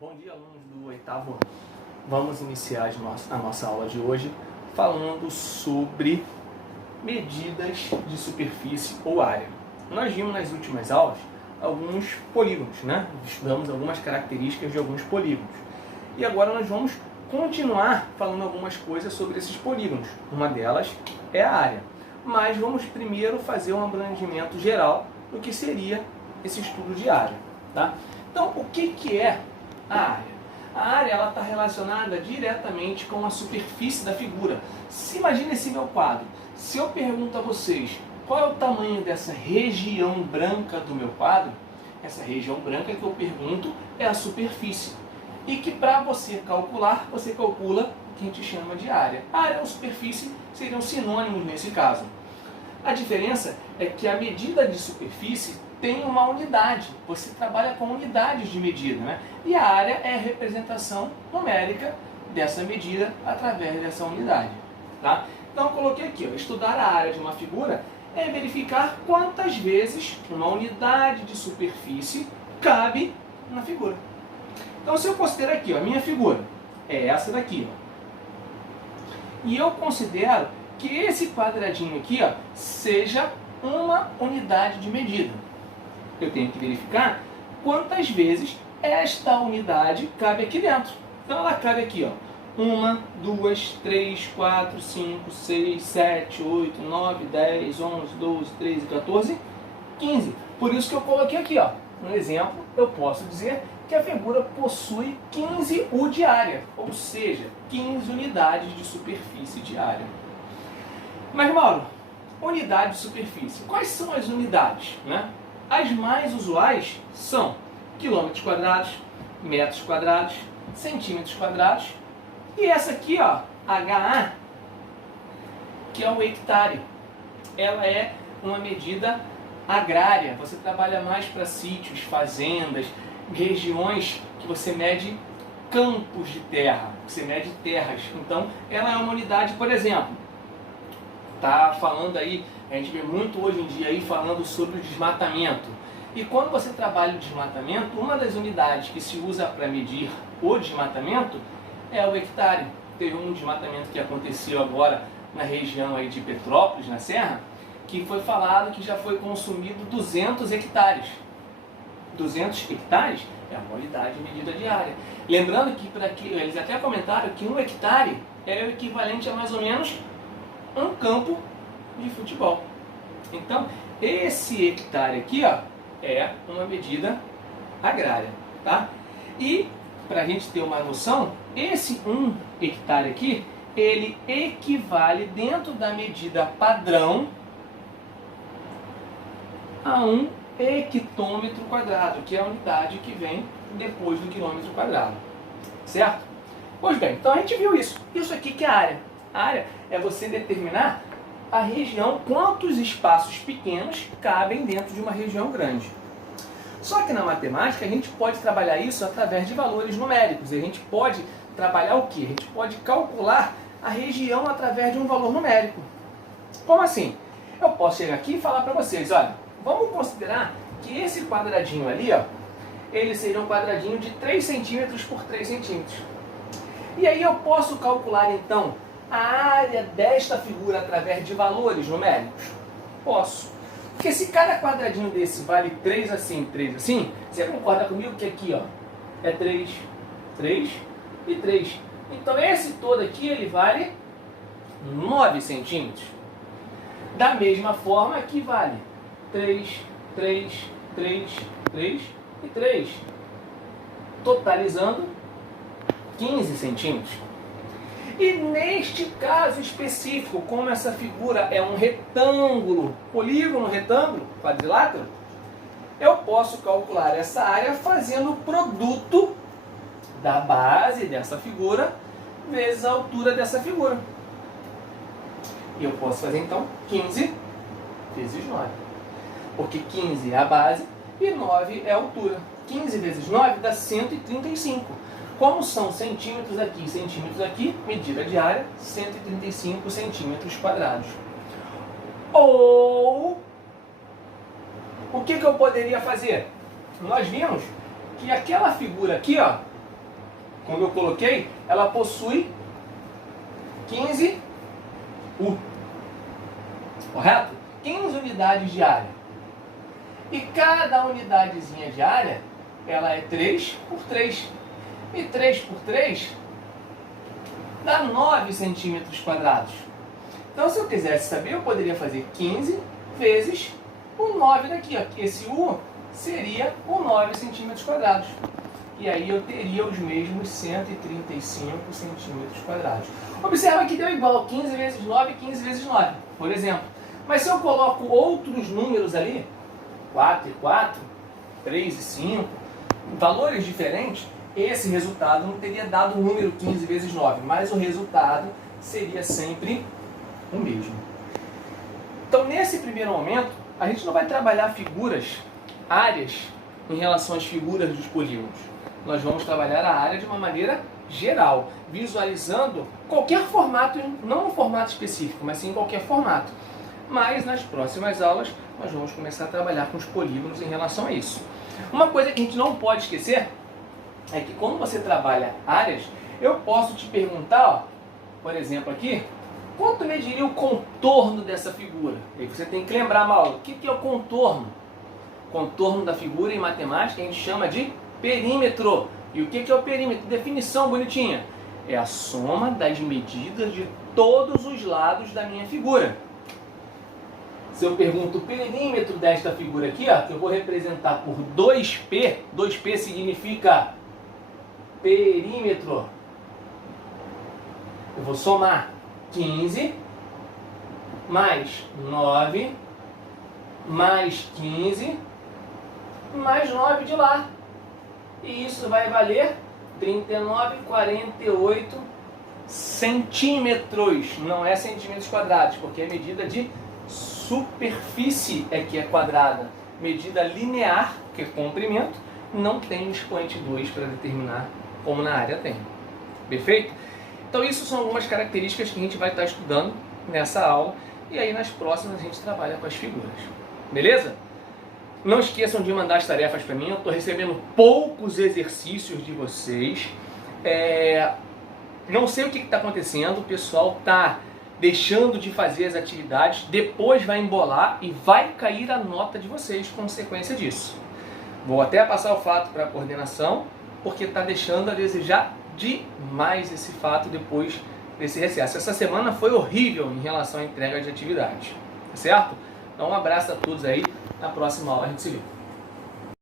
Bom dia, alunos do oitavo ano. Vamos iniciar a nossa aula de hoje falando sobre medidas de superfície ou área. Nós vimos nas últimas aulas alguns polígonos, né? Estudamos algumas características de alguns polígonos. E agora nós vamos continuar falando algumas coisas sobre esses polígonos. Uma delas é a área. Mas vamos primeiro fazer um abrangimento geral do que seria esse estudo de área, tá? Então, o que é a área? A área está relacionada diretamente com a superfície da figura. Se imagina esse meu quadro. Se eu pergunto a vocês qual é o tamanho dessa região branca do meu quadro, essa região branca que eu pergunto é a superfície. E que para você calcular, você calcula o que a gente chama de área. Área ou superfície seriam sinônimos nesse caso. A diferença é que a medida de superfície tem uma unidade, você trabalha com unidades de medida, né? E a área é a representação numérica dessa medida através dessa unidade, tá? Então eu coloquei aqui, ó, estudar a área de uma figura é verificar quantas vezes uma unidade de superfície cabe na figura. Então se eu considero aqui, ó, a minha figura é essa daqui, ó, e eu considero que esse quadradinho aqui, ó, seja uma unidade de medida. Eu tenho que verificar quantas vezes esta unidade cabe aqui dentro. Então ela cabe aqui, ó, 1, 2, 3, 4, 5, 6, 7, 8, 9, 10, 11, 12, 13, 14, 15. Por isso que eu coloquei aqui, ó, um exemplo, eu posso dizer que a figura possui 15 U de área, ou seja, 15 unidades de superfície de área. Mas, Mauro, unidade de superfície, quais são as unidades, né? As mais usuais são quilômetros quadrados, metros quadrados, centímetros quadrados e essa aqui, ó, HA, que é o hectare. Ela é uma medida agrária, você trabalha mais para sítios, fazendas, regiões que você mede campos de terra, você mede terras. Então, ela é uma unidade, por exemplo, tá falando aí, a gente vê muito hoje em dia aí falando sobre o desmatamento. E quando você trabalha o desmatamento, uma das unidades que se usa para medir o desmatamento é o hectare. Teve um desmatamento que aconteceu agora na região aí de Petrópolis, na Serra, que foi falado que já foi consumido 200 hectares. 200 hectares é uma unidade de medida diária. Lembrando que eles até comentaram que 1 hectare é o equivalente a mais ou menos um campo de futebol. Então, esse hectare aqui, ó, é uma medida agrária, tá? E, para a gente ter uma noção, esse 1 hectare aqui, ele equivale dentro da medida padrão a 1 hectômetro quadrado, que é a unidade que vem depois do quilômetro quadrado, certo? Pois bem, então a gente viu isso. Isso aqui que é a área. A área é você determinar a região, quantos espaços pequenos cabem dentro de uma região grande. Só que na matemática a gente pode trabalhar isso através de valores numéricos. A gente pode trabalhar o quê? A gente pode calcular a região através de um valor numérico. Como assim? Eu posso chegar aqui e falar para vocês, olha, vamos considerar que esse quadradinho ali, ó, ele seria um quadradinho de 3 centímetros por 3 centímetros. E aí eu posso calcular então a área desta figura através de valores numéricos? Posso. Porque se cada quadradinho desse vale 3 assim, 3 assim, você concorda comigo que aqui, ó, é 3, 3 e 3. Então esse todo aqui, ele vale 9 centímetros. Da mesma forma, aqui vale 3, 3, 3, 3 e 3. Totalizando 15 centímetros. E neste caso específico, como essa figura é um retângulo, polígono, retângulo, quadrilátero, eu posso calcular essa área fazendo o produto da base dessa figura vezes a altura dessa figura. E eu posso fazer então 15 vezes 9. Porque 15 é a base e 9 é a altura. 15 vezes 9 dá 135. Como são centímetros aqui, medida de área, 135 centímetros quadrados. Ou, o que eu poderia fazer? Nós vimos que aquela figura aqui, ó, como eu coloquei, ela possui 15 U. Correto? 15 unidades de área. E cada unidadezinha de área, ela é 3 por 3. E 3 por 3 dá 9 centímetros quadrados. Então, se eu quisesse saber, eu poderia fazer 15 vezes o 9 daqui. Ó. Esse U seria o 9 centímetros quadrados. E aí eu teria os mesmos 135 centímetros quadrados. Observa que deu igual 15 vezes 9, 15 vezes 9, por exemplo. Mas se eu coloco outros números ali, 4 e 4, 3 e 5, valores diferentes, esse resultado não teria dado o número 15 vezes 9, mas o resultado seria sempre o mesmo. Então, nesse primeiro momento, a gente não vai trabalhar figuras, áreas, em relação às figuras dos polígonos. Nós vamos trabalhar a área de uma maneira geral, visualizando qualquer formato, não um formato específico, mas sim qualquer formato. Mas nas próximas aulas nós vamos começar a trabalhar com os polígonos em relação a isso. Uma coisa que a gente não pode esquecer é que quando você trabalha áreas, eu posso te perguntar, ó, por exemplo aqui, quanto mediria o contorno dessa figura? E você tem que lembrar, Mauro, o que é o contorno? Contorno da figura em matemática a gente chama de perímetro. E o que é o perímetro? Definição bonitinha. É a soma das medidas de todos os lados da minha figura. Se eu pergunto o perímetro desta figura aqui, ó, que eu vou representar por 2P, 2P significa perímetro. Eu vou somar 15 mais 9 mais 15 mais 9 de lá. E isso vai valer 39,48 centímetros. Não é centímetros quadrados, porque é medida de superfície é que é quadrada. Medida linear, que é comprimento, não tem expoente 2 para determinar como na área tem. Perfeito? Então isso são algumas características que a gente vai estar estudando nessa aula. E aí nas próximas a gente trabalha com as figuras. Beleza? Não esqueçam de mandar as tarefas para mim. Eu estou recebendo poucos exercícios de vocês. Não sei o que está acontecendo. O pessoal está deixando de fazer as atividades. Depois vai embolar e vai cair a nota de vocês consequência disso. Vou até passar o fato para a coordenação, porque está deixando a desejar demais esse fato depois desse recesso. Essa semana foi horrível em relação à entrega de atividades. Certo? Então um abraço a todos aí. Na próxima aula a gente se vê.